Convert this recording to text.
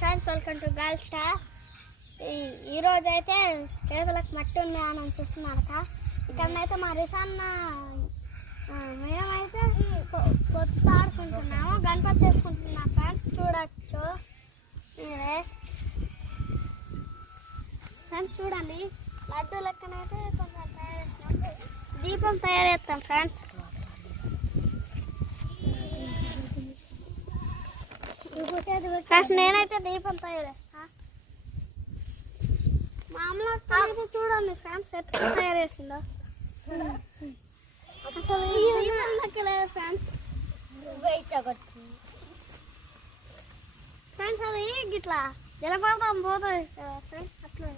Friends, welcome to girl star. ఈరోజు అయితే చేతులకు మట్టి ఉంది అని చూస్తున్నారట. ఇక్కడనైతే మా రిసాన్న మేమైతే పొత్తు ఆడుకుంటున్నాము, గణపతి చేసుకుంటున్నాం ఫ్రెండ్స్. చూడొచ్చు మీరే ఫ్రెండ్స్, చూడండి లడ్డు లెక్కనైతే కొంచెం తయారు చేస్తాం. దీపం తయారు చేస్తాం ఫ్రెండ్స్. ఫ్రెండ్స్, నేనైతే దీపం తయారు చేస్తా. మా అమ్మ అయితే చూడండి ఫ్రెండ్స్ ఎట్లా తయారు చేసిందో. అసలు దీపం లెక్కలేదు ఫ్రెండ్స్. ఫ్రెండ్స్, అది గిట్లా జలపాతం పోతుంది ఫ్రెండ్స్. అట్లా